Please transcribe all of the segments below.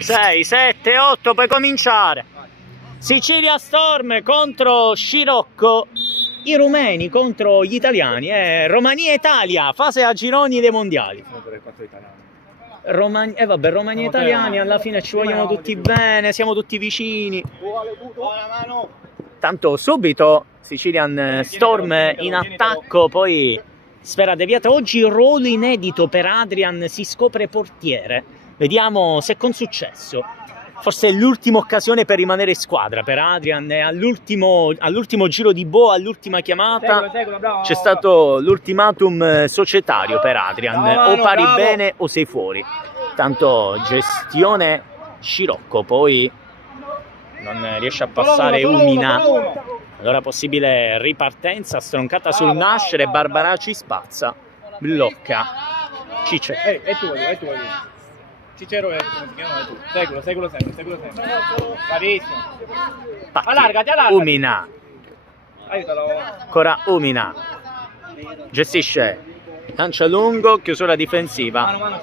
6, 7, 8, puoi cominciare. Sicilia Storm contro Scirocco, i rumeni contro gli italiani, Romania-Italia, fase a gironi dei mondiali. Vabbè, Romania e italiani alla fine ci vogliono tutti bene, siamo tutti vicini. Tanto subito Sicilian Storm in attacco, poi sfera deviata. Oggi ruolo inedito per Adrian, si scopre portiere. Vediamo se con successo. Forse è l'ultima occasione per rimanere in squadra per Adrian. All'ultimo giro di boa, all'ultima chiamata, c'è stato l'ultimatum societario per Adrian. O pari bene o sei fuori. Tanto gestione Scirocco, poi non riesce a passare Umina. Allora possibile ripartenza, stroncata sul nascere, Barbaraci spazza, blocca. Ciccio. È tuo. Cicero è tu. Seguilo sempre. Bravissimo. Allargati. Umina. Aiutalo. Ancora Umina. Gestisce. Lancia lungo, chiusura difensiva. Mano,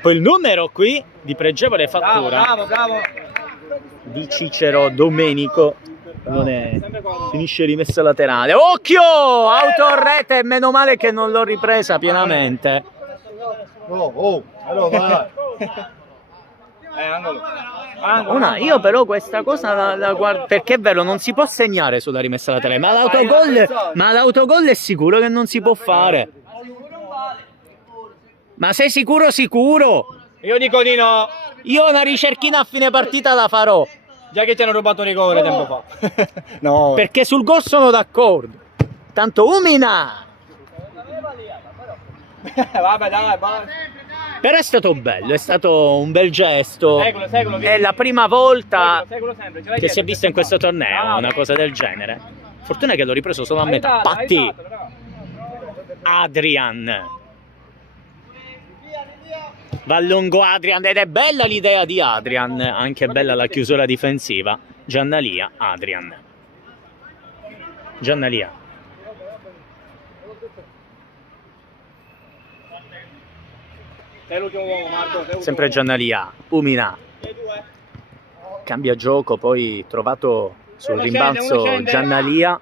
Poi il numero qui di pregevole fattura. Bravo. Di Cicero Domenico. Finisce rimessa laterale. Occhio! Autorete, meno male che non l'ho ripresa pienamente. Allora angolo. Io però questa cosa la guardo, perché è vero, non si può segnare sulla rimessa laterale, ma l'autogol è sicuro che non si può fare. Ma sei sicuro? Io dico di no. Io una ricerchina a fine partita la farò. Già che ci hanno rubato un rigore tempo fa. No. Perché sul gol sono d'accordo. Tanto Umina. Vabbè, dai. Però è stato bello, è stato un bel gesto. Seguilo, è la prima volta seguilo sempre, che si è vista in questo torneo una cosa del genere. Fortuna che l'ho ripreso solo a metà. Patti. Adrian. Va lungo Adrian ed è bella l'idea di Adrian, anche bella la chiusura difensiva. Giannalia, Adrian. Giannalia. Sei l'ultimo uomo, Marco. Sempre Giannalia, Umina. Cambia gioco, poi trovato sul rimbalzo Giannalia.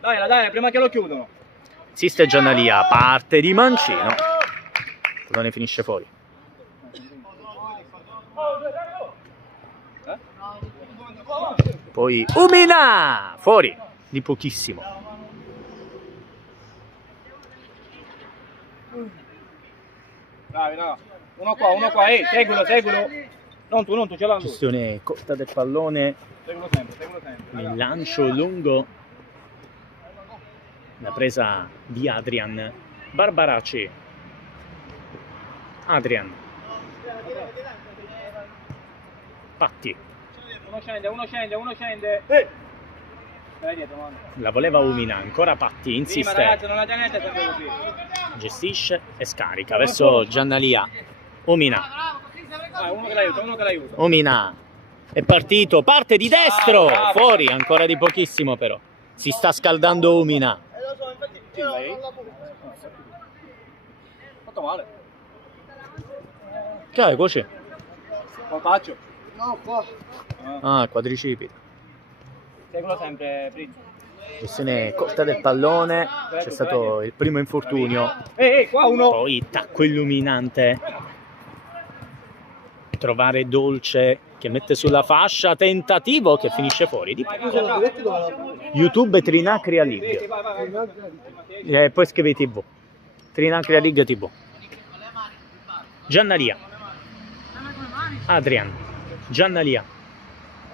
Dai, prima che lo chiudono. Insiste Giannalia, parte di Mancino. Il pallone finisce fuori. Poi Umina! Fuori di pochissimo. Bravi, no. Uno qua, seguilo. Non tu, ce l'hanno. Gestione corta del pallone. Seguilo sempre. Il lancio lungo. La presa di Adrian. Barbaraci. Adrian. Patti. Uno scende. Dai dietro, mano. La voleva Umina, ancora Patti, insiste. Ragazzi, non la tenete sempre così. Gestisce e scarica verso Giannalia. Umina. Uno che l'aiuta. Umina. È partito, parte di destro. Bravo. Fuori, ancora di pochissimo però. Si sta scaldando Umina. Fatto male. Che è, così? Colpaccio. No, qua. Ah, quadricipite. Seguilo sempre, Brizzo. Questione corta del pallone. C'è stato il primo infortunio. Qua uno. Poi tacco illuminante. Trovare Dolce che mette sulla fascia. Tentativo che finisce fuori. Di YouTube Trinacria League. Poi scrivi TV. Trinacria League TV. Giannalia. Adrian. Giannalia.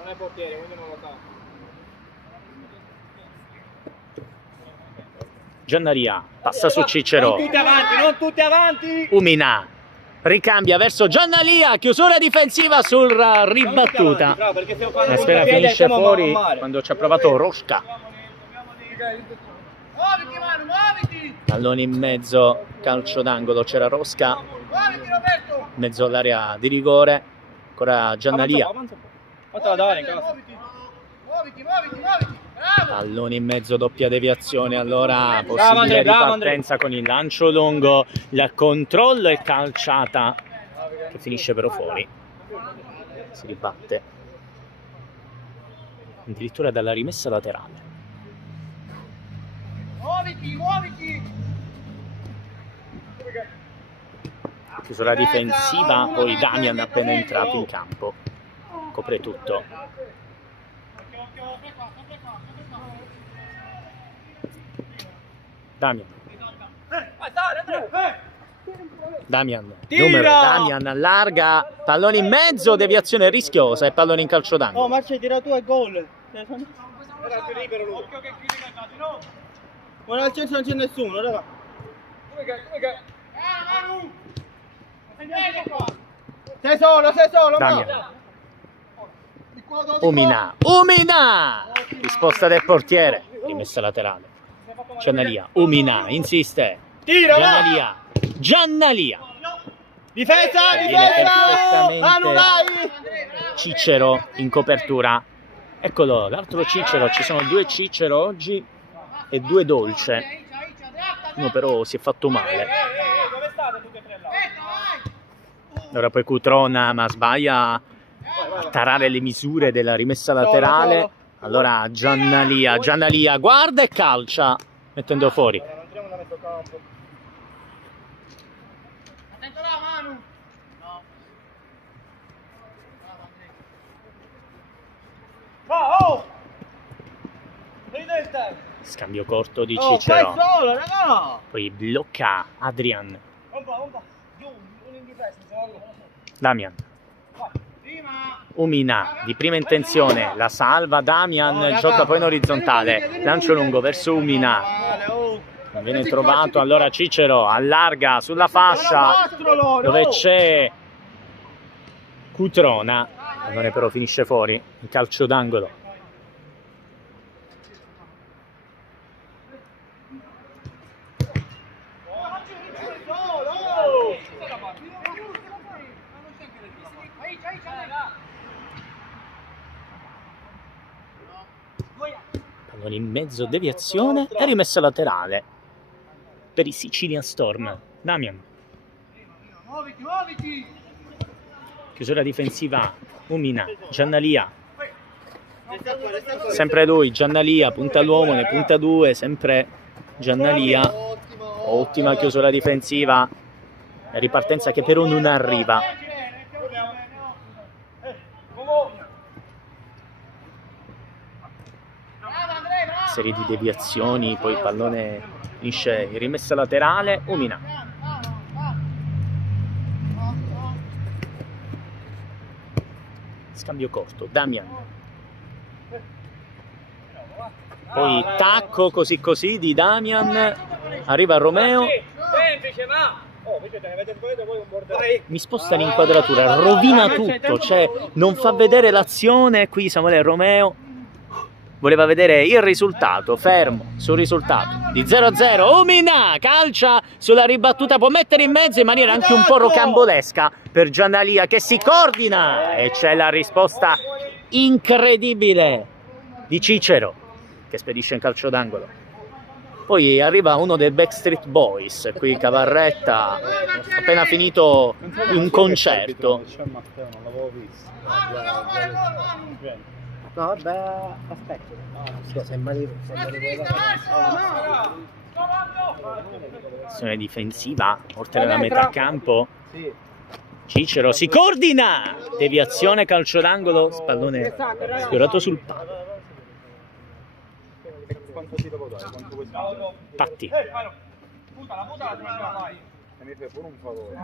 Non è portiere, quindi non lo sa. Giannalia passa su Cicero. Non tutti avanti. Umina ricambia verso Giannalia, chiusura difensiva sul ribattuta. La sfera finisce fuori quando ci ha provato Rosca. Pallone in mezzo, calcio d'angolo, c'era Rosca, mezzo all'area di rigore, ancora Giannalia. Pallone in mezzo, doppia deviazione, allora possibile ripartenza con il lancio lungo, il controllo e calciata che finisce però fuori. Si ribatte addirittura dalla rimessa laterale. Muoviti! Chiusura difensiva, poi Damian appena entrato in campo copre tutto. Damian, numero, Damian allarga, pallone in mezzo, deviazione rischiosa e pallone in calcio d'angolo. Oh, Marce, tira tu e gol. Guarda al centro non c'è nessuno, raga. Sei solo, Damian. Umina, risposta del portiere, rimessa laterale. Giannalia, Umina, insiste. Tira, Giannalia. Difesa! Perfettamente Cicero in copertura. Eccolo, l'altro Cicero, ci sono 2 Cicero oggi e 2 Dolce. Uno però si è fatto male. Dove state tutti e tre là? Ora poi Cutrona, ma sbaglia a tarare le misure della rimessa laterale. Allora Giannalia guarda e calcia, mettendo fuori. Entriamo da mezzo campo. Attento là, Manu! Oh! Ridente! Scambio corto di Oh, Cicero. fai solo, raga! Poi blocca Adrian. Un po'. Giù, uno in difesa, solo. Damian. Prima! Umina di prima intenzione, la salva Damian, gioca poi in orizzontale, lancio lungo verso Umina, non viene trovato, allora Cicero allarga sulla fascia dove c'è Cutrona, pallone però finisce fuori, in calcio d'angolo. Pallone in mezzo, deviazione e rimessa laterale per i Sicilian Storm. Damian. Muoviti! Chiusura difensiva, Umina, Giannalia. Sempre lui, Giannalia, punta l'uomo, ne punta 2, sempre Giannalia. Ottima chiusura difensiva. Ripartenza che però non arriva. Serie di deviazioni, poi il pallone finisce in rimessa laterale. Umina. Scambio corto, Damian. Poi tacco così di Damian. Arriva Romeo. Semplice, ma... Oh, invece te ne avete voi un bordello. Mi sposta l'inquadratura, rovina tutto, cioè non fa vedere l'azione. Qui Samuele Romeo voleva vedere il risultato, fermo sul risultato di 0-0. Umina calcia sulla ribattuta, può mettere in mezzo in maniera anche un po' rocambolesca per Giannalia che si coordina e c'è la risposta incredibile di Cicero che spedisce in calcio d'angolo. Poi arriva uno dei Backstreet Boys, qui Cavarretta, appena finito un concerto. Non l'avevo visto. No, vabbè, aspetta. Azione difensiva, oltre la metà campo. Cicero si coordina! Deviazione, calcio d'angolo, spallone sfiorato sul palo. Quanto ti devo dare? Quanto vuoi dare? Patti. Puta la fai. E mi fai pure un favore.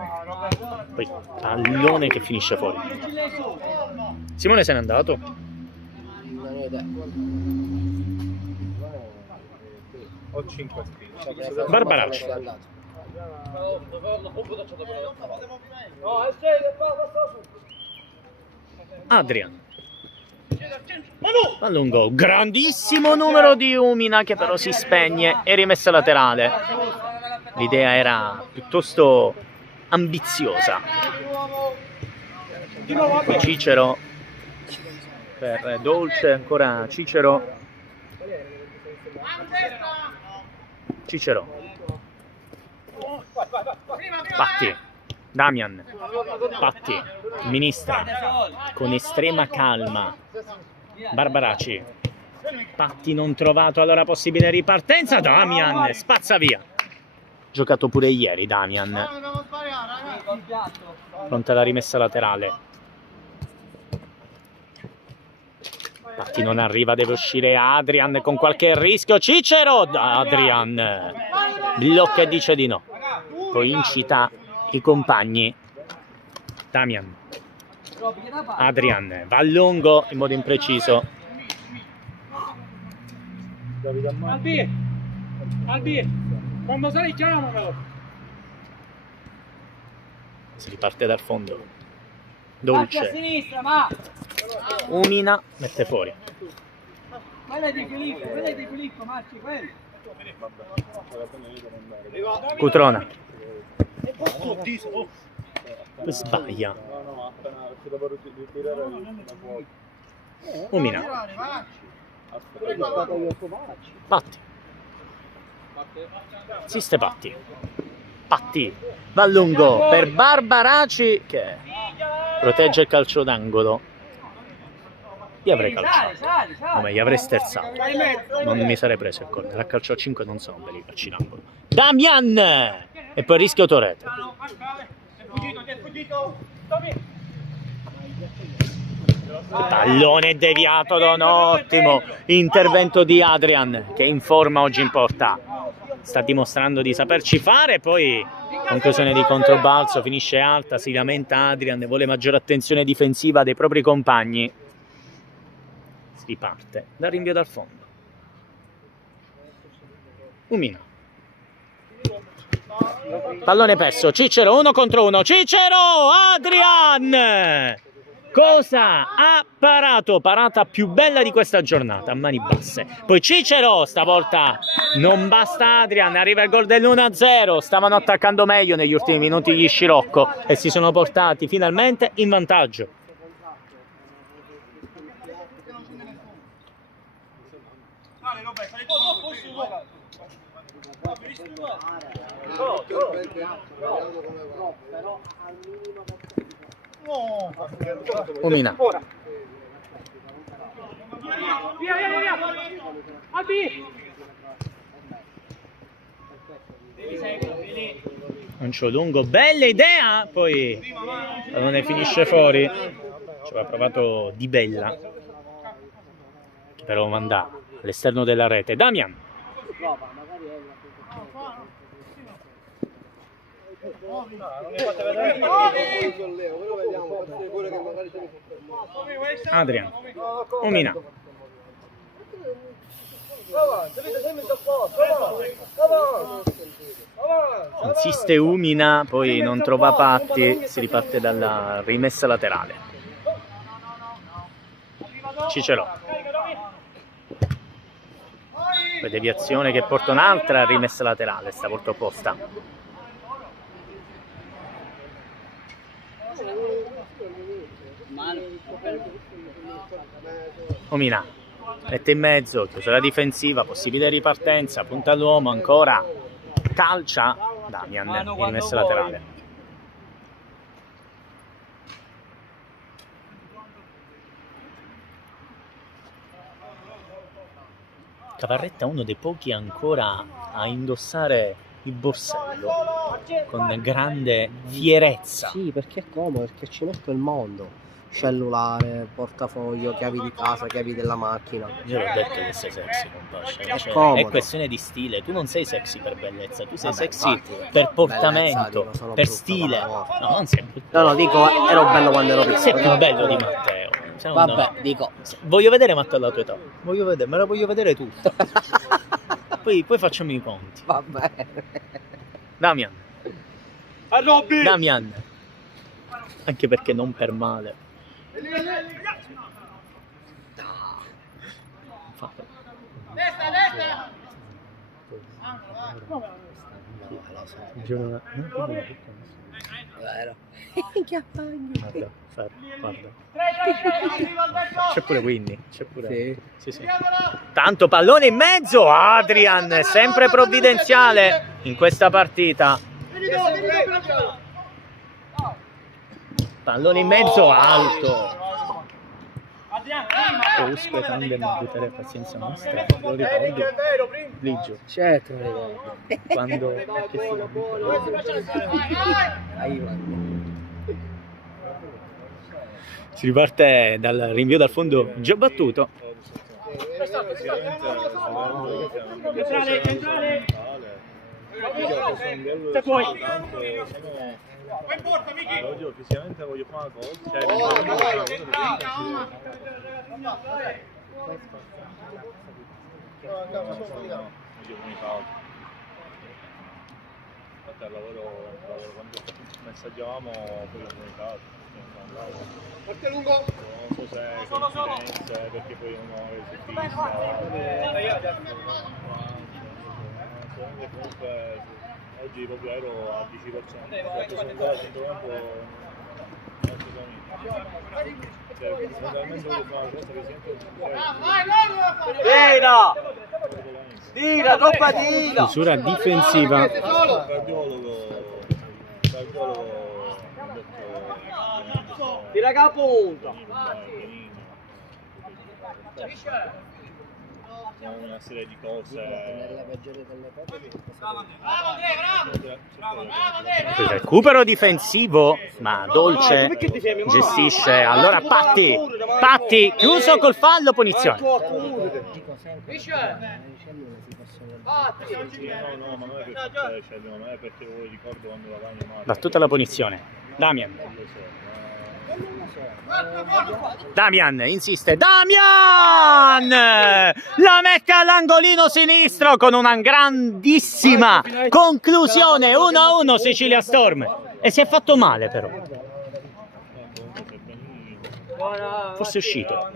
Poi pallone che finisce fuori. Simone se n'è andato. Ho 5 spine. Barbaracci. Adrian. A lungo, grandissimo numero di Umina che però si spegne e rimessa laterale. L'idea era piuttosto ambiziosa. Poi Cicero per Dolce, ancora Cicero. Patti. Damian, Patti, ministra, con estrema calma. Barbaraci, Patti non trovato, allora possibile ripartenza, Damian spazza via. Giocato pure ieri Damian. Pronta la rimessa laterale. Patti non arriva, deve uscire Adrian con qualche rischio. Cicero! Adrian blocca e dice di no. Poi incita i compagni. Damian. Adrian va a lungo in modo impreciso. Albi, quando sali chiamalo. Si riparte dal fondo. Dolce. A sinistra, ma. Umina mette fuori. Quella è di Filippo, Marci, quello. Cutrona. Sbaglia. Umina. Patti. Siste Patti. Patti va a lungo per Barbaraci che protegge il calcio d'angolo. Io avrei calciato, o meglio avrei sterzato, non mi sarei preso il corner. A calcio a 5 non sono belli i calci d'angolo. Damian! E poi rischio Torete. Pallone deviato da un ottimo intervento di Adrian, che in forma oggi in porta. Sta dimostrando di saperci fare, poi conclusione di controbalzo, finisce alta, si lamenta Adrian, vuole maggiore attenzione difensiva dei propri compagni. Si riparte dal rinvio dal fondo. Umino. Pallone perso, Cicero 1 contro 1, Cicero! Adrian! Cosa ha parato? Parata più bella di questa giornata, a mani basse. Poi Cicero, stavolta non basta Adrian, arriva il gol dell'1-0. Stavano attaccando meglio negli ultimi minuti gli Scirocco e si sono portati finalmente in vantaggio. Umina. Via. Albi. Lancio lungo, bella idea, poi non ne finisce fuori. Ci aveva provato Di Bella, però manda all'esterno della rete. Damian. Adrian. Umina. Insiste Umina, poi non trova Patti, si riparte dalla rimessa laterale. Cicero. Poi deviazione che porta un'altra rimessa laterale, stavolta opposta. Umina mette in mezzo, chiusura difensiva, possibile ripartenza, punta all'uomo, ancora calcia Damian in rimessa laterale. Cavarretta uno dei pochi ancora a indossare il borsello con grande fierezza. Sì, perché è comodo, perché ci metto il mondo. Cellulare, portafoglio, chiavi di casa, chiavi della macchina. Io l'ho detto che sei sexy, compasce. Cioè, comodo. è questione di stile. Tu non sei sexy per bellezza, tu sei Vabbè, sexy infatti, per portamento, bellezza, sono per brutto, stile. no. No, non sei brutto. No, dico, ero bello quando ero piccolo. Sei più bello di Matteo. Se no, Vabbè, no. dico. Voglio vedere Matteo alla tua età. Voglio vedere, me la voglio vedere tutta. poi facciamo i conti. Va bene. Damian. A Robby. Damian. Anche perché non per male. Destra. Guarda. C'è pure Winnie. C'è pure. Sì. Chiamala. Tanto pallone in mezzo. Adrian, sempre provvidenziale in questa partita. Pallone in mezzo, alto. Usque tandem a buttare pazienza nostra, lo ricordi? Ligio, Certo, me lo ricordo. quando che si va si riparte dal rinvio dal fondo già battuto. Se puoi. Oggi fisicamente voglio fare una cosa, infatti al lavoro quando messaggiavamo poi ho comunicato. Non so se coincidenze, perché poi uno si fissa. Comunque oggi proprio ero al 10%, sono andato a centrocampo fondamentalmente voglio fare una cosa che Tira, troppa tira! Chiusura difensiva. cardiologo Tira capo punta! una serie di cose. Nella peggiore delle ipotesi, Recupero difensivo, ma Dolce gestisce. Allora Patti, chiuso col fallo, punizione. No, ma non è perché scegliono, non è perché voi ricordo quando la bagno male. Battuta la punizione. Damian insiste. Damian la mette all'angolino sinistro con una grandissima conclusione. 1-1 Sicilia Storm. E si è fatto male però. Forse è uscito.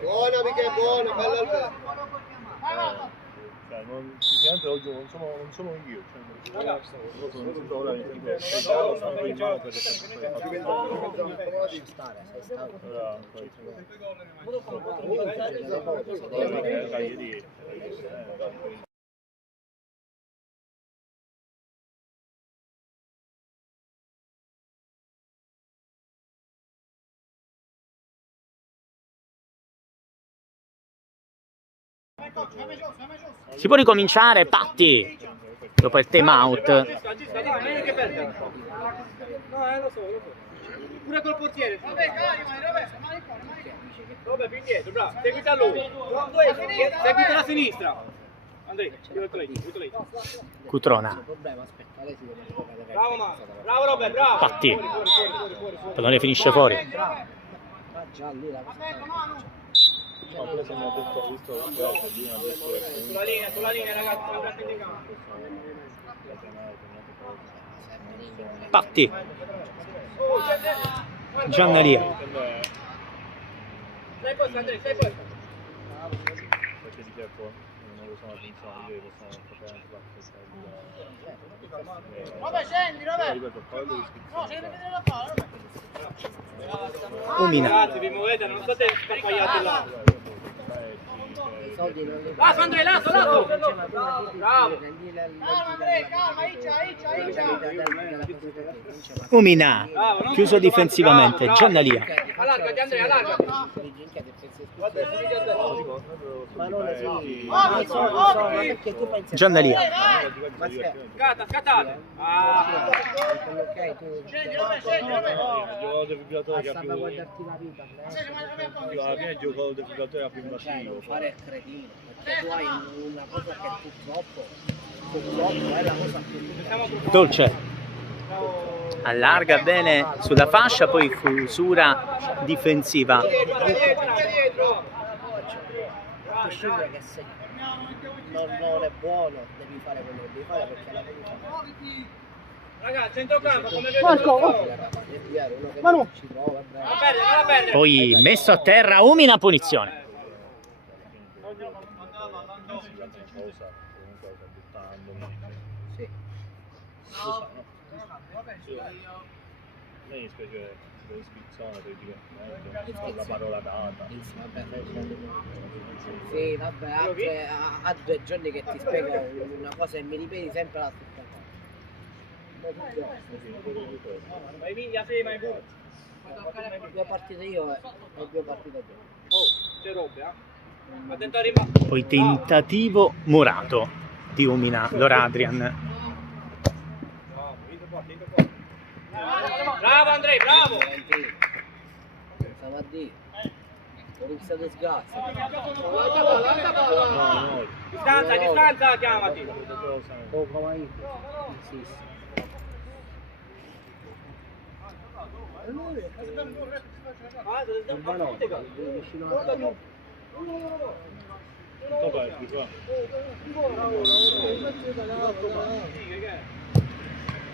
Buona, mica buona, bella al Sicuramente oggi non sono io, Si può ricominciare, Patti, dopo il time out. Pure col portiere. Vabbè, più indietro, bravo. Seguita lui. Seguita la sinistra. Andrea, lei. Cutrona. Bravo, ma. Bravo Robert, bravo. Patti. Pallone finisce fuori. Sulla linea, ragazzi. Patti. Giannaria. Stai posto, Andrea, stai posto. Perché di certo non lo sono attenzione, io posso Vabbè, scendi, vabbè! ripeto, quello di No, c'è da vedere la palla, vabbè! Umina. Ragazzi, vi muovete, non state scappaiati là. Lato, Andrea, lato! Bravo! Andrea, calma, Iccia! Umina. Chiuso difensivamente. Giannalia. Allargati, Andrea, allargati. Ma non è così. Perché tu pensi Giannalia. Scattate. Ah. ok, tu Gioco del defibrillatore che ha più salvaguardarti la vita. alla fine gioco del defibrillatore ha più Non invasivo. fare il cretino, perché tu hai una cosa che purtroppo è la cosa più Dolce. Allarga bene sulla fascia, poi chiusura difensiva. Dietro. a prescindere che se non è buono devi fare quello che devi fare perché la devi fare. Ragazzi, centrocampo, come vedete. Manu! Ci prova, è bravo. Non la perde. Poi messo a terra Umina, punizione. Sì. Mi dispiace iscrizione per il divertimento, la parola data. Sì, vabbè, ha 2 giorni che ti spiego una cosa e mi ripeti sempre la stessa cosa. Vai Miglia, sì, vai pure. 2 partite io e 2 partite tu. Oh, c'è roba, attento a rimane. Poi tentativo murato di Umina, allora Adrian. Bravo Andrea, bravo! Stava a dire. Polizia disgrazia. No, Distanza, chiamati! Poco mai. Sì. Vicino alla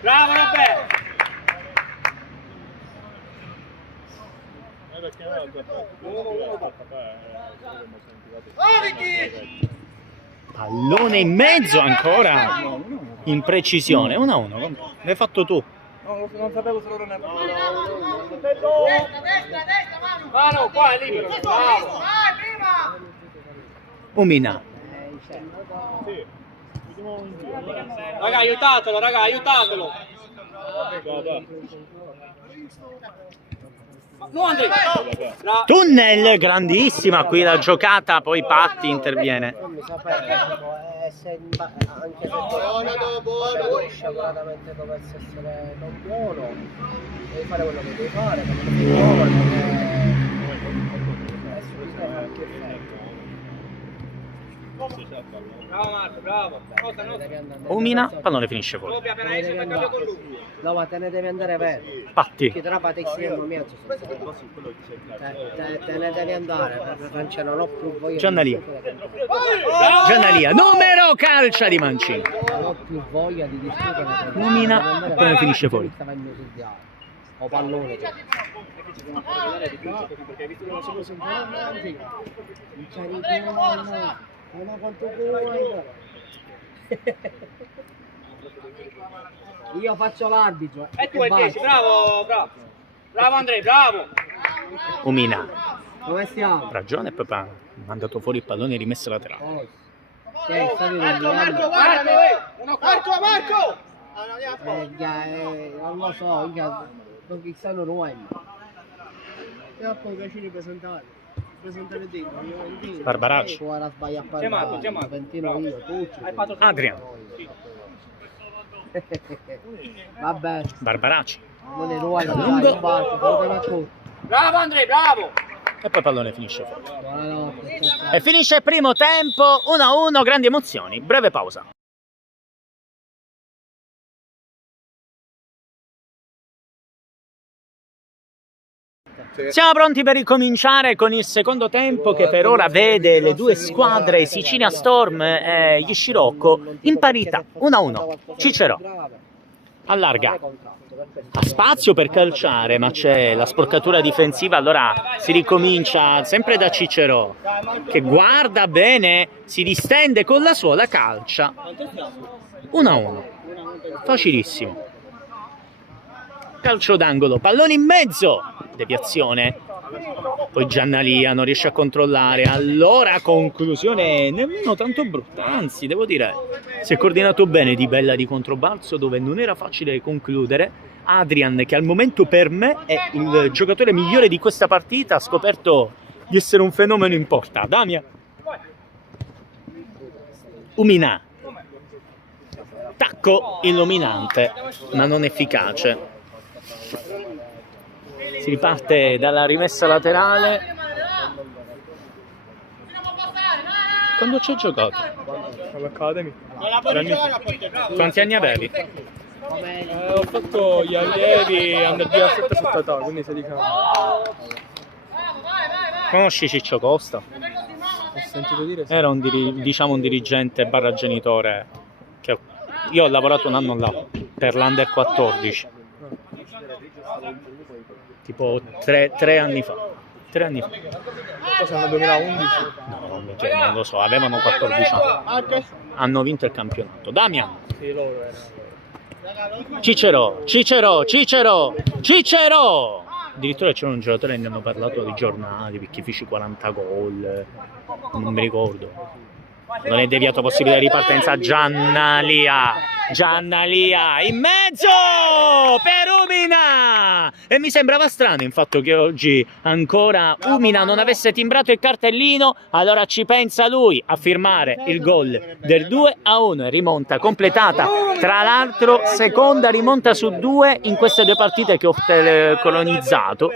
Bravo Roberto! perché Pallone in mezzo ancora in precisione. 1-1. L'hai fatto tu. Non sapevo se loro ne Mano, qua è libero. Bravo. Umina. Raga, aiutatelo. No, Andrea. Bravo. Tunnel, grandissima qui la giocata, poi Patti interviene. non sapere se anche se sciaguratamente dovesse essere non buono, devi fare quello che devi fare, perché sei giovane adesso mi sembra anche Bravo Marco, bravo. Umina, pallone finisce fuori. Robbia appena esce per cambio con lui. no, ma te ne devi andare vero. Patti. Ti trappa te in mezzo. Te ne devi andare, perché non ho più voglia Giannalia. di Giannalia, numero calcia di Mancini. non ho più voglia di discutere. Umina, e poi finisce fuori. O pallone. Ma quanto vuoi? Io faccio l'arbitro. E tu hai 10, bravo. Bravo Andrea, bravo. Umina. Dove stiamo? Ragione papà. Ha mandato fuori il pallone e rimesso laterale. Marco! Non lo so, non chissano noi. Io ho piacere presentare dentro. Barbaracci. Ora sbaglia a fare. C'è Marco. Pentino io, tu. Hai fatto Adrian. Vabbè, Barbaracci. non è ruolo, Lungo. Bravo Andrea, bravo. E poi il pallone finisce fuori. Buonanotte. E finisce il primo tempo. 1-1, grandi emozioni. Breve pausa. Siamo pronti per ricominciare con il secondo tempo che per ora vede le due squadre Sicilia Storm e gli Scirocco in parità 1-1. Cicero allarga, ha spazio per calciare ma c'è la sporcatura difensiva, allora si ricomincia sempre da Cicero che guarda bene, si distende con la suola, calcia 1-1, facilissimo. Calcio d'angolo, pallone in mezzo, deviazione, poi Giannalia non riesce a controllare, allora conclusione nemmeno tanto brutta, anzi devo dire si è coordinato bene Di Bella di controbalzo dove non era facile concludere. Adrian, che al momento per me è il giocatore migliore di questa partita, ha scoperto di essere un fenomeno in porta. Damia. Umina, tacco illuminante ma non efficace. Si riparte dalla rimessa laterale. Quando ci hai giocato? all'Academy. Quanti anni avevi? Ho fatto gli allievi under 17 sotto età, quindi 16 anni. Conosci Ciccio Costa? Ho sentito dire sì. Era un dirigente barra genitore che io ho lavorato un anno là per l'Under 14 tipo tre anni fa. 3 anni fa. Cosa nel 2011? No, cioè, non lo so, avevano 14 anni. Hanno vinto il campionato. Damian. Sì, loro erano. Cicero. addirittura c'era un giocatore che ne hanno parlato ai giornali perché fece 40 gol, non mi ricordo. Non è deviato, possibilità di partenza. Giannalia in mezzo per Umina, e mi sembrava strano il fatto che oggi ancora Umina non avesse timbrato il cartellino. Allora ci pensa lui a firmare il gol del 2-1 e rimonta completata, tra l'altro seconda rimonta su 2 in queste 2 partite che ho telecolonizzato,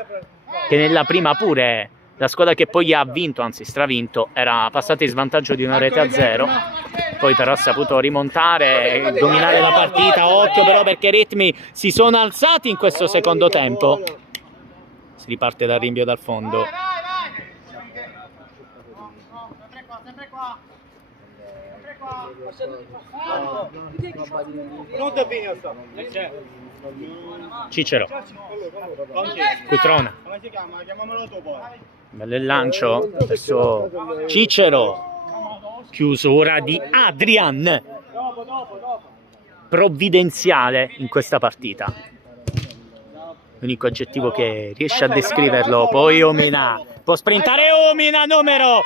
che nella prima pure la squadra che poi ha vinto, anzi stravinto, era passata in svantaggio di 1-0, poi però ha saputo rimontare e dominare la partita. Occhio però perché i ritmi si sono alzati in questo secondo tempo. Si riparte dal rinvio dal fondo. Cicero, Cutrona, bello il lancio, adesso Cicero, chiusura di Adrian, provvidenziale in questa partita, l'unico aggettivo che riesce a descriverlo. Poi Umina, può sprintare Umina, Umina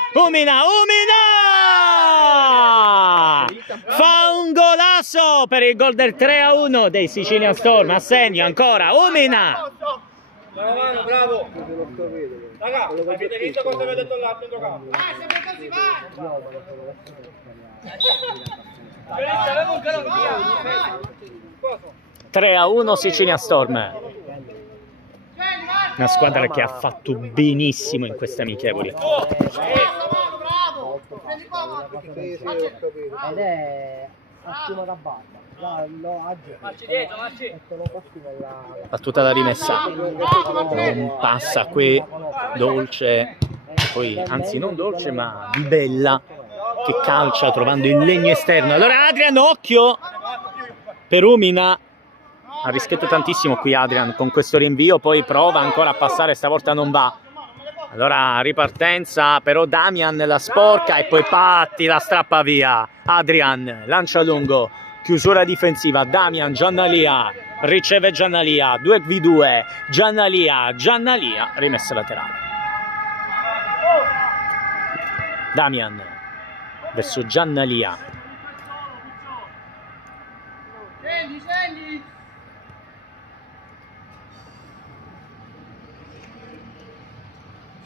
fa un golasso per il gol del 3-1 dei Sicilian Storm. A segno ancora Umina. Bravo. Raga, avete visto cosa vi ho detto là dentro campo? Sempre così, vai! 3-1 Sicilian Storm. Una squadra che ha fatto benissimo in queste amichevoli. Ed è a prima da barba. Battuta da rimessa, non passa qui, dolce, poi anzi non dolce ma Di Bella che calcia trovando il legno esterno. Allora Adrian, occhio per Umina, ha rischiato tantissimo qui Adrian con questo rinvio, poi prova ancora a passare, stavolta non va. Allora ripartenza, però Damian la sporca e poi Patti la strappa via. Adrian lancia lungo, chiusura difensiva, Damian, Giannalia, riceve Giannalia, 2v2, Giannalia, rimessa laterale. Damian verso Giannalia. Scendi!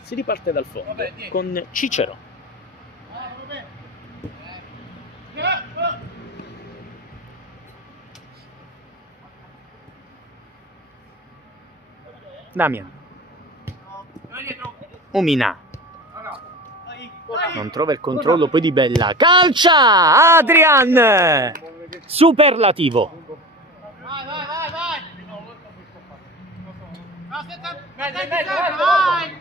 Si riparte dal fondo con Cicero. Damian. Umina. Non trova il controllo, poi Di Bella. Calcia! Adrian! Superlativo. Vai!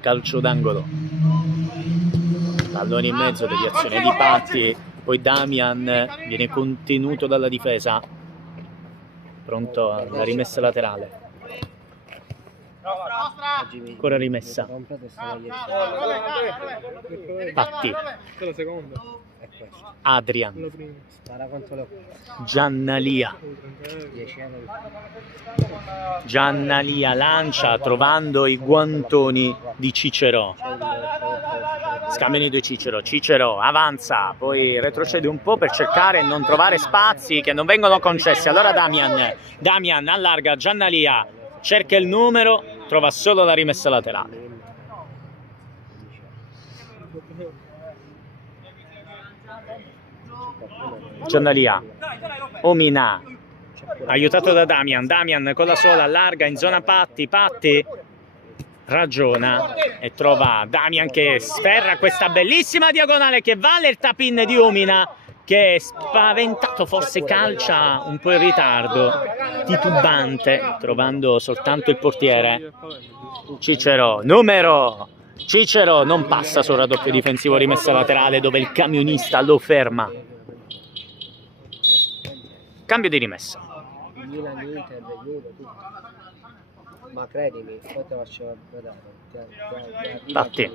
Calcio d'angolo. Pallone in mezzo, deviazione di Patti. Poi Damian viene contenuto dalla difesa. Pronto alla rimessa laterale. Ancora rimessa. Patti. Adrian. Giannalia. Giannalia lancia trovando i guantoni di Cicero. Scambiano i due Cicero. Cicero avanza, poi retrocede un po' per cercare di non trovare spazi che non vengono concessi. Allora Damian allarga, Giannalia cerca il numero, trova solo la rimessa laterale. Giannalia, Umina, aiutato da Damian con la sola allarga in zona Patti ragiona e trova Damian che sferra questa bellissima diagonale che vale il tap-in di Umina, che è spaventato, forse calcia un po' in ritardo, titubante, trovando soltanto il portiere. Cicero, Cicero non passa sul raddoppio difensivo, rimessa laterale dove il camionista lo ferma. Cambio di rimessa. Ma credimi, poi te lo faccio vedere. Patti.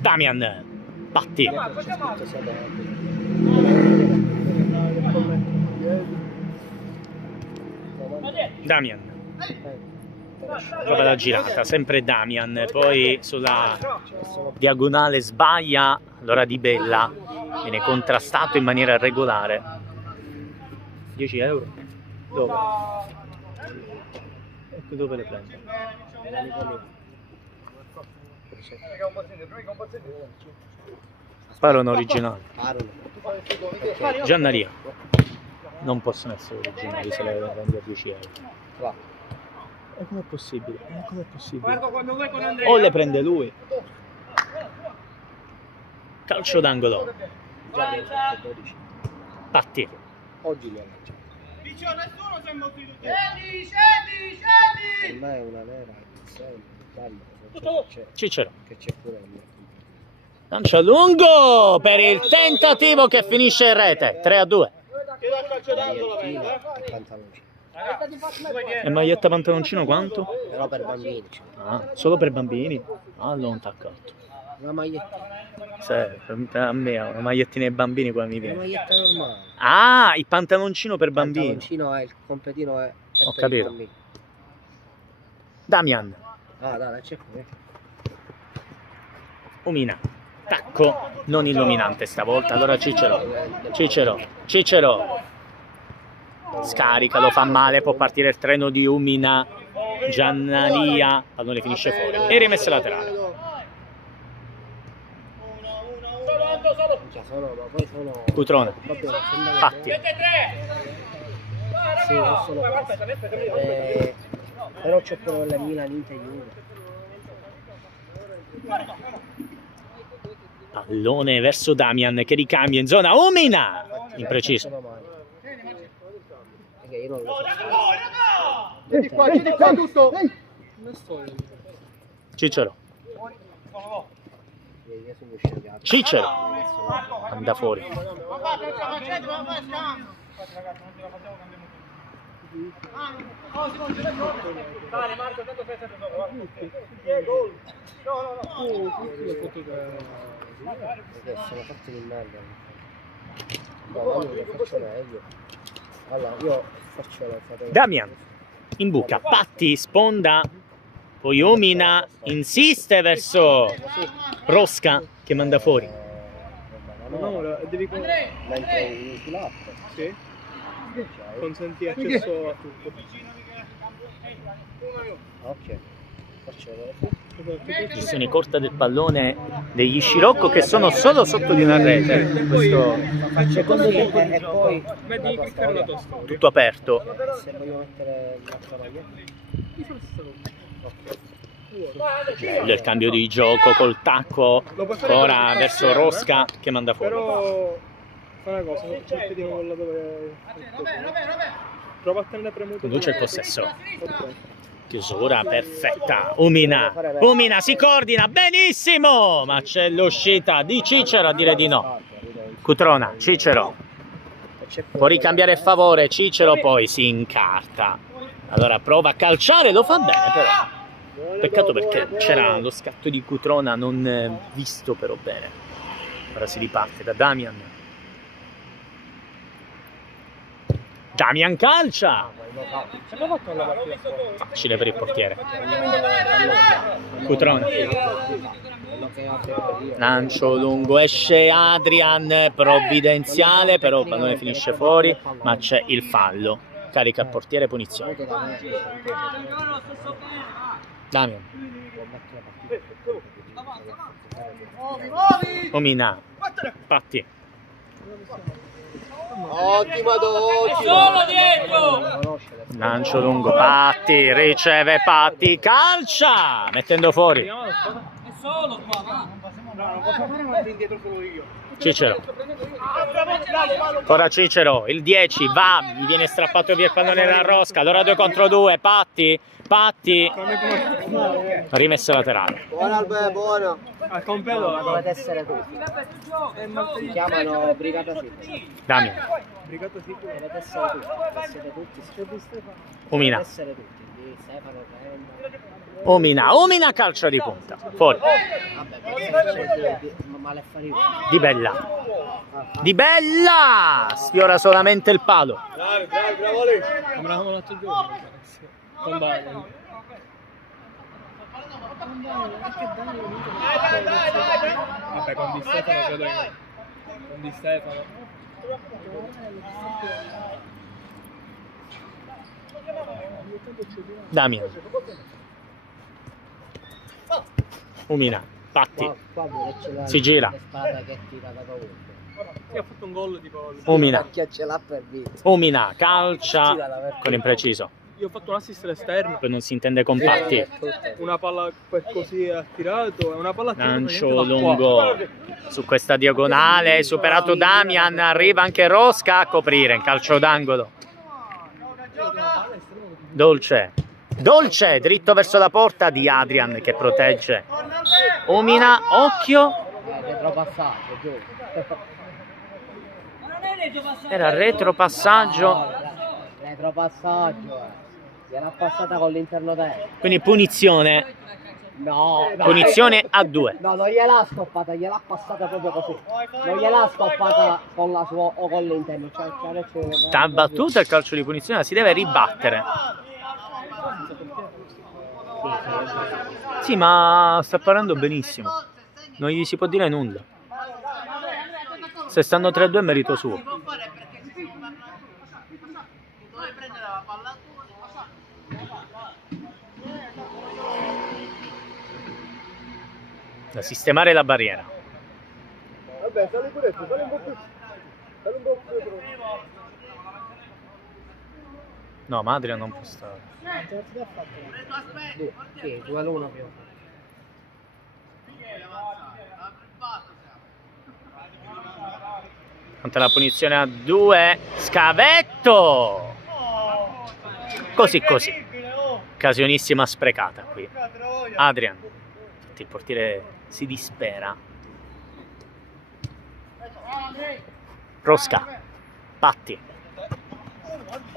Damian, Patti. Damian. Prova la girata, sempre Damian, poi sulla diagonale sbaglia, allora Di Bella viene contrastato in maniera regolare. 10 euro? Dove? Ecco dove le prende? Parono originali. Giannaria. Non possono essere originali se le prende a 10 euro. E com'è possibile? Com'è possibile? O le prende lui. Calcio d'angolo. Patti. Oggi li ho lanciato. Per me è una vera Cicero. che c'è pure il Lancia lungo per il tentativo che finisce in rete. 3-2. pantaloncino. E maglietta pantaloncino quanto? Però per bambini. Ah, solo per bambini? Allora un taccotto. Una maglietta. A me le magliettine ai bambini qua mi Una viene. maglietta normale. Ah, il pantaloncino per Il bambini. pantaloncino è il completino è Ho per i capito. bambini. Damian. Ah, dai, c'è qui. Umina. Tacco non illuminante stavolta. Allora Cicero. Scarica, lo fa male, può partire il treno di Umina. Giannaria. Pallone finisce fuori. E rimessa laterale. Già sono, ma poi sono. Cutrone. Proprio Patti. Sì, non sono però c'è pure la Milan Inter Juve. Pallone verso Damian che ricambia in zona. Umina. Impreciso. Sono male. Perché io non lo so. Vieni qua tutto. Cicero. Io sono uscito. Cicero. Anda fuori. Perché sono fatti di merda. Ma io faccio meglio. Allora, io faccio la fotografia. Damian. In buca. Patti, sponda. Poi Umina insiste verso Rosca che manda fuori. No, devi Mentre in filata. sì. Consenti accesso a tutto. Ok. Faccio Posizione corta del pallone degli Scirocco che sono solo sotto di una rete. Questo faccio così e poi Devi cliccare la tua storia. tutto aperto. se voglio mettere l'altra maglietta. Bello il cambio di gioco col tacco. Ora verso Rosca che manda fuori. Però fai una cosa, cerca di molla dove. Prova a tenere premuto. Conduce il possesso. Ok. Chiusura perfetta. Umina si coordina benissimo, ma c'è l'uscita di Cicero a dire di no. Cutrona, Cicero può ricambiare il favore. Cicero poi si incarta. Allora prova a calciare, lo fa bene però. Peccato perché c'era lo scatto di Cutrona non visto però bene. Ora si riparte da Damian. Damian calcia. Facile per il portiere. Cutrone. Lancio lungo, esce Adrian, provvidenziale, però il pallone finisce fuori, ma c'è il fallo. Carica il portiere, punizione. Damian. Omina. Patti. Ottima doccia. Solo dietro. Lancio lungo, Patti, riceve Patti, calcia, mettendo fuori. È solo qua, va. Non posso fare avanti indietro solo io. Cicero. Ora Cicero, il 10, va, gli viene strappato via il pallone da Rosca, allora 2 contro 2, Patti, rimessa laterale. Buona Albe, buona. Al completo Dovete essere tutti. Si chiamano Brigata Sicura. Damian, Brigata sicura. Dovete essere tutti. Siete tutti. Umina, Dovete essere tutti. Di Stefano, Brenda. Umina calcia di punta, fuori, Vabbè, ma le affari. Di Bella, Di Bella sfiora solamente il palo. Bravi, bravi, bravo lì. Sembrava come l'altro giorno. Con Bayern. Vabbè, con Di Stefano credo che... Con Di Stefano. Damian. Umina, Patti. Si gira. Spada che tira da ovunque. Sì, ha fatto un gol tipo... Umina. Che ce l'ha per vita. Umina, calcia con impreciso. Io ho fatto un assist all'esterno. Poi non si intende con Patti. Una palla per così ha tirato e una palla che Lancio lungo su questa diagonale, superato Damian, arriva anche Rosca a coprire in calcio d'angolo. Dolce, Dolce, dritto verso la porta di Adrian che protegge Umina, occhio, Retropassaggio, giù. era retropassaggio, Retropassaggio. Gliel'ha passata con l'interno destro. quindi punizione, No, punizione a 2. No, non gliel'ha stoppata, gliel'ha passata proprio così. Non gliel'ha stoppata con la sua o con l'interno. Sta battuta il calcio di punizione, si deve ribattere. Sì, ma sta parando benissimo, non gli si può dire nulla. Se stanno 3-2 è merito suo. Da sistemare la barriera. Vabbè, sali pure, sali un po' più. Sali un po' più. No, ma Adrian non può stare. Sì, 2-1 più. Quanto la punizione a 2. Scavetto! Così così. Occasionissima sprecata qui. Adrian. Il portiere si dispera. Rosca. Patti.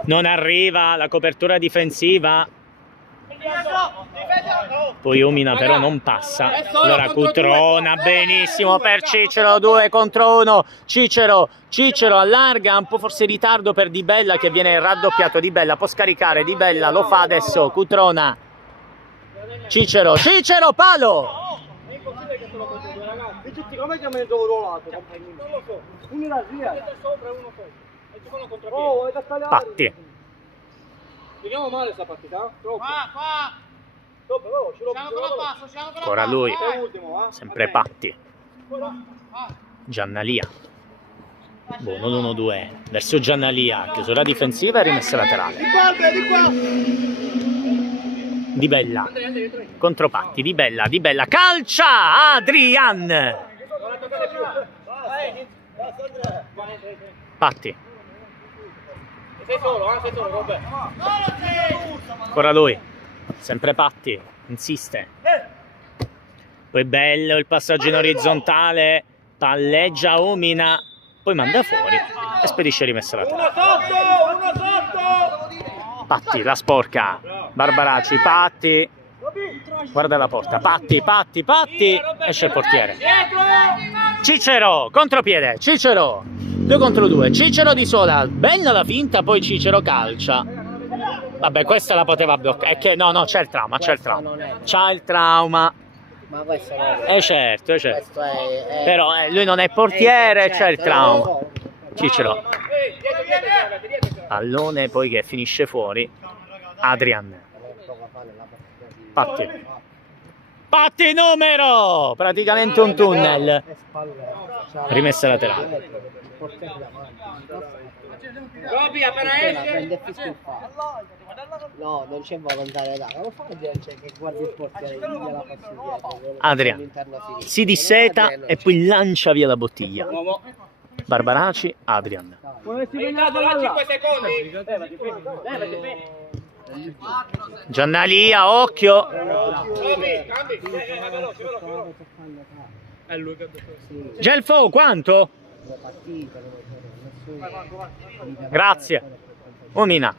Non arriva la copertura difensiva. Poi Umina però non passa. Allora Cutrona, benissimo per Cicero, 2 contro 1. Cicero allarga, un po' forse in ritardo per Di Bella che viene raddoppiato. Di Bella può scaricare, Di Bella lo fa adesso. Cutrona. Cicero, palo! È impossibile che te lo faccio due ragazzi. E tutti come chiamano il tuo ruolato? Non lo so. Uno da via. Sopra e uno sopra. E ci fanno contropiede. Oh, è da tagliare. Patti. Vediamo male sta partita. Troppo. Qua. Troppo, ce l'ho. Ancora lui. Sempre Patti. Giannalia. Buono l'1-2 verso Giannalia. Chiusura difensiva e rimessa laterale. Di qua. Di Bella contro Patti, Di Bella, calcia Adrian. Patti. Sei solo, vabbè. Ancora lui, sempre Patti, insiste. Poi bello il passaggio in orizzontale, palleggia Umina, poi manda fuori e spedisce rimessa laterale. Uno sotto! Patti, la sporca. Barbaraci, Patti. Guarda la porta. Patti. Esce il portiere. Cicero, contropiede. Cicero. 2 contro 2. Cicero di sola. Bella la finta, poi Cicero calcia. Vabbè, questa la poteva bloccare. È che no, c'è il trauma, C'ha il trauma. Ma questo non è. Certo. Questo è... Però lui non è portiere, c'è il trauma. Cicero. Pallone poi che finisce fuori. Adrian. Patti numero! Praticamente un tunnel. Rimessa laterale. Robby, appena esce. No, non c'è volontarietà. Non fa dire che guardi il portiere gliela passi dietro. Adrian si disseta e poi lancia via la bottiglia. Barbaraci, Adrian. Aiutato là 5 secondi. Giannalia, occhio. Robby, cambi. È lui che ha detto. Gelfo, quanto? Grazie. Umina.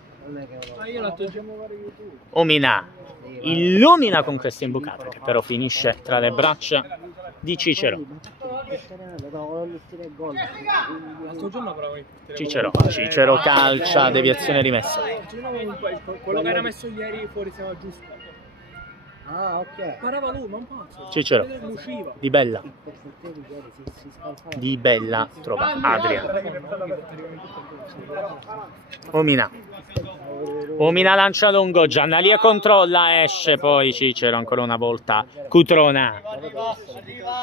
Umina illumina con questa imbucata che però finisce tra le braccia di Cicero. Cicero calcia, deviazione rimessa. Quello che era messo ieri fuori siamo giusto. Ah, ok. Parava lui, ma un pazzo. Cicero, Usciva. Di Bella. Di Bella trova Adrian. Omina lancia lungo, Giannalia controlla, esce poi Cicero ancora una volta. Cutrona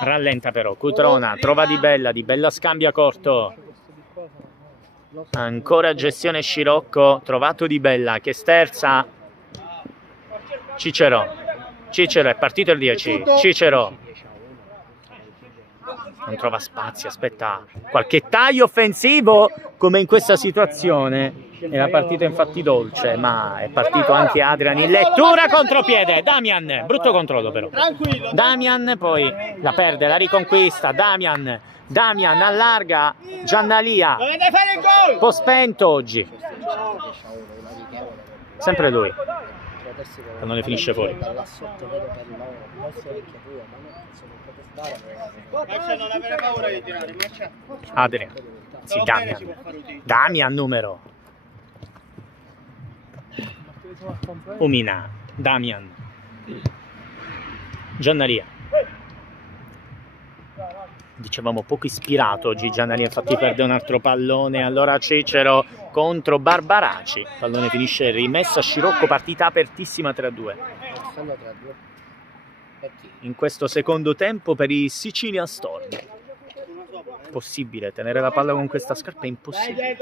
rallenta però, Cutrona trova Di Bella scambia corto. Ancora gestione Scirocco, trovato Di Bella che sterza. Cicero è partito il 10. Cicero non trova spazio, aspetta qualche taglio offensivo come in questa situazione. E la partita infatti dolce, ma è partito anche Adrian in lettura, contropiede, Damian, brutto controllo però. Damian poi la perde, la riconquista, Damian allarga, Giannalia, un po' spento oggi. Sempre lui. Non ne finisce fuori. Non avere paura di tirare, Adrian. Sì, Damian numero. Omina, Damian. Giannalia. Dicevamo poco ispirato oggi Giannalia, infatti perde un altro pallone. Allora Cicero contro Barbaraci. Pallone finisce rimessa Scirocco, partita apertissima 3-2. In questo secondo tempo per i Sicilian Storm. Impossibile tenere la palla con questa scarpa, è impossibile.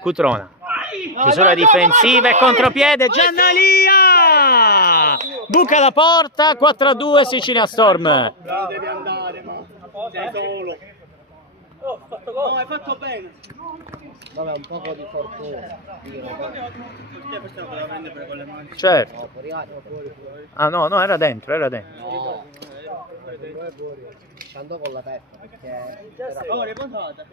Cutrona, chiusura difensiva e contropiede, Giannalia! Buca la porta, 4-2 Sicilian Storm. Devi andare, ma sei solo. No, hai fatto bene. Vabbè, un po' di fortuna. Questa la poteva prendere con le mani. Certo. Ah no, era dentro. No, ci andò con la testa perché... Oh, riposate.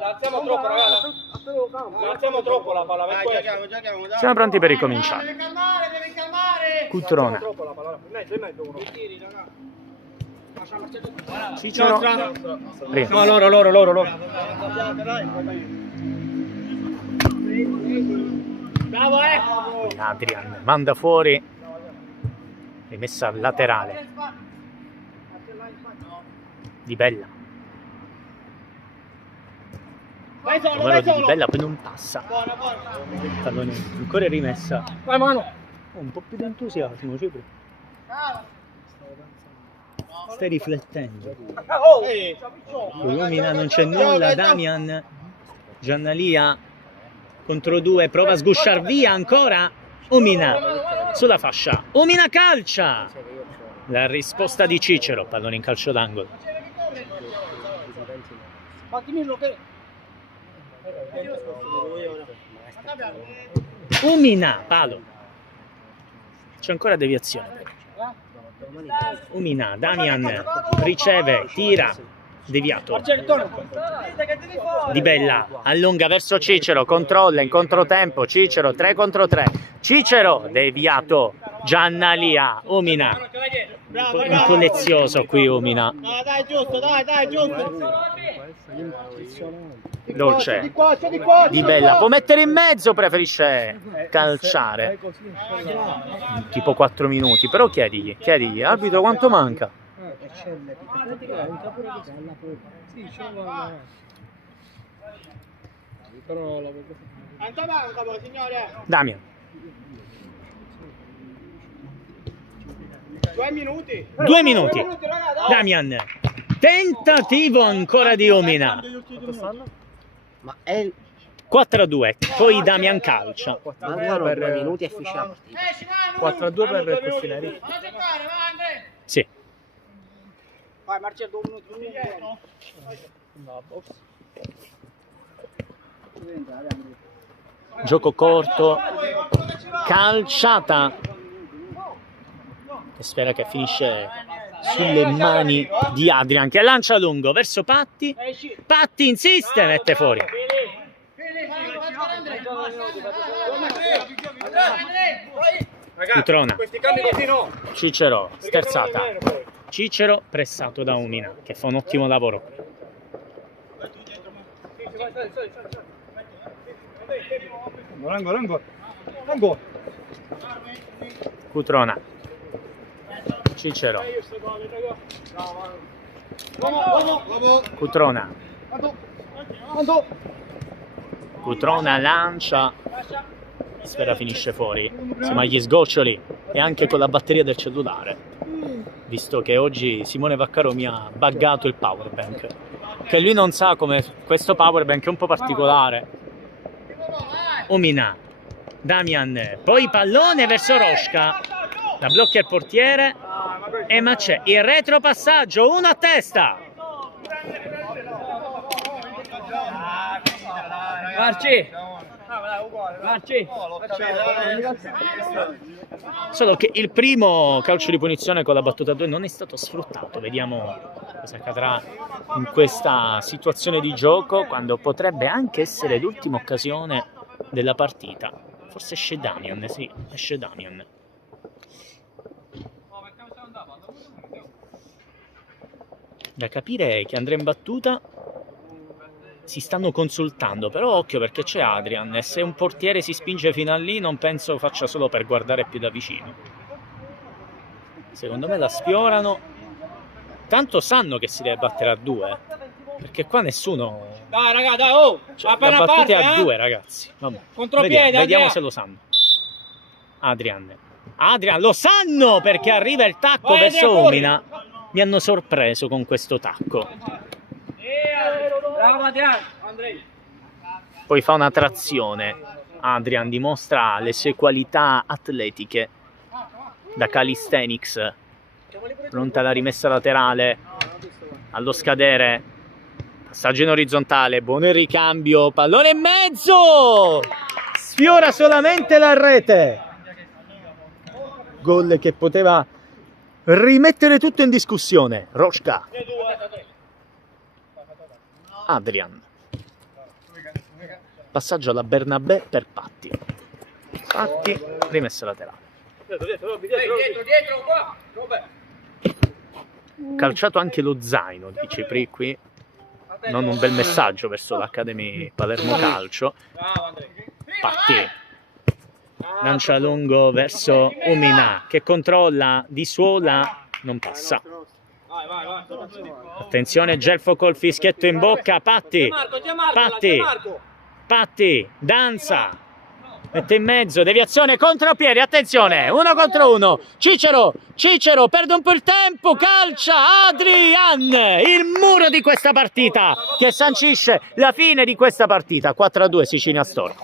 Alziamo troppo, ragazzi. Alziamo troppo la palla. Giochiamo. Siamo pronti per ricominciare. Devi calmare. Cutrona. Cicero. No, loro. Bravo, Adrian manda fuori, rimessa laterale. Di Bella. Numero di Bella, poi non passa. Pallone ancora rimessa. Vai mano. Un po' più di entusiasmo, Cipro. Stai riflettendo. Con Omina non c'è nulla, Damian. Giannalia contro due, prova a sgusciar via ancora. Omina sulla fascia. Omina calcia. La risposta di Cicero, pallone in calcio d'angolo. Omina, palo. C'è ancora deviazione. Omina, Damian riceve, tira, deviato. Di Bella allunga verso Cicero, controlla in controtempo. Cicero 3 contro 3. Cicero deviato. Giannalia, Omina. Un po' lezioso qui Omina. Dai, giusto. Dolce. Di Bella può mettere in mezzo, preferisce calciare. Tipo 4 minuti, però chiedigli, arbitro quanto manca? Damian. 2 minuti. Damian. Tentativo ancora di Omina. Ma è 4-2, poi Damian calcia. mancano 2 minuti e finisce la partita. 4-2 per Costinari. Sì. Vai, Marcello, 2 minuti. Gioco corto, calciata. E spera che finisce sulle mani di Adrian, che lancia lungo verso Patti. Patti insiste, mette fuori. Cutrona. Cicero, sterzata. Cicero pressato da Umina, che fa un ottimo lavoro. Ancora. Cutrona. Cicero. Cutrona. Cutrona lancia. Sfera finisce fuori. Siamo agli sgoccioli e anche con la batteria del cellulare. Visto che oggi Simone Vaccaro mi ha buggato il powerbank. Che lui non sa come questo powerbank è un po' particolare. Umina. Damian. Poi pallone verso Rosca. La blocca il portiere. E ma c'è il retropassaggio. Uno a testa. Marci! Marci! Solo che il primo calcio di punizione con la battuta 2 non è stato sfruttato. Vediamo cosa accadrà in questa situazione di gioco, quando potrebbe anche essere l'ultima occasione della partita. Forse esce Damian, sì, esce Damian. Da capire che andrà in battuta. Si stanno consultando, però occhio perché c'è Adrian e se un portiere si spinge fino a lì non penso faccia solo per guardare più da vicino. Secondo me la sfiorano. Tanto sanno che si deve battere a 2, perché qua nessuno... Dai raga, dai, oh! Cioè, Appena la battuta parte, è a 2 ragazzi. Vabbè. Contropiede, vediamo Adrian. se lo sanno. Adrian lo sanno perché arriva il tacco Vai, verso Adrian, fuori. Umina. Mi hanno sorpreso con questo tacco. Bravo Adrian! Andrei! Poi fa una trazione. Adrian dimostra le sue qualità atletiche da calisthenics. Pronta la rimessa laterale. Allo scadere. Passaggio in orizzontale. Buon ricambio. Pallone in mezzo. Sfiora solamente la rete. Gol che poteva rimettere tutto in discussione. Rosca. Adrian. Passaggio alla Bernabé per Patti. Patti, rimessa laterale. Dietro, qua! Calciato anche lo zaino, dice Pri qui. Non un bel messaggio verso l'Academy Palermo Calcio. Patti. Lancia lungo verso Umina, che controlla di suola, non passa. Attenzione, Gelfo col fischietto in bocca. Patti. Patti, danza, mette in mezzo, deviazione, contropiede, attenzione, 1 contro 1, Cicero, perde un po' il tempo, calcia, Adrian, il muro di questa partita, che sancisce la fine di questa partita, 4-2 Sicilia Storm.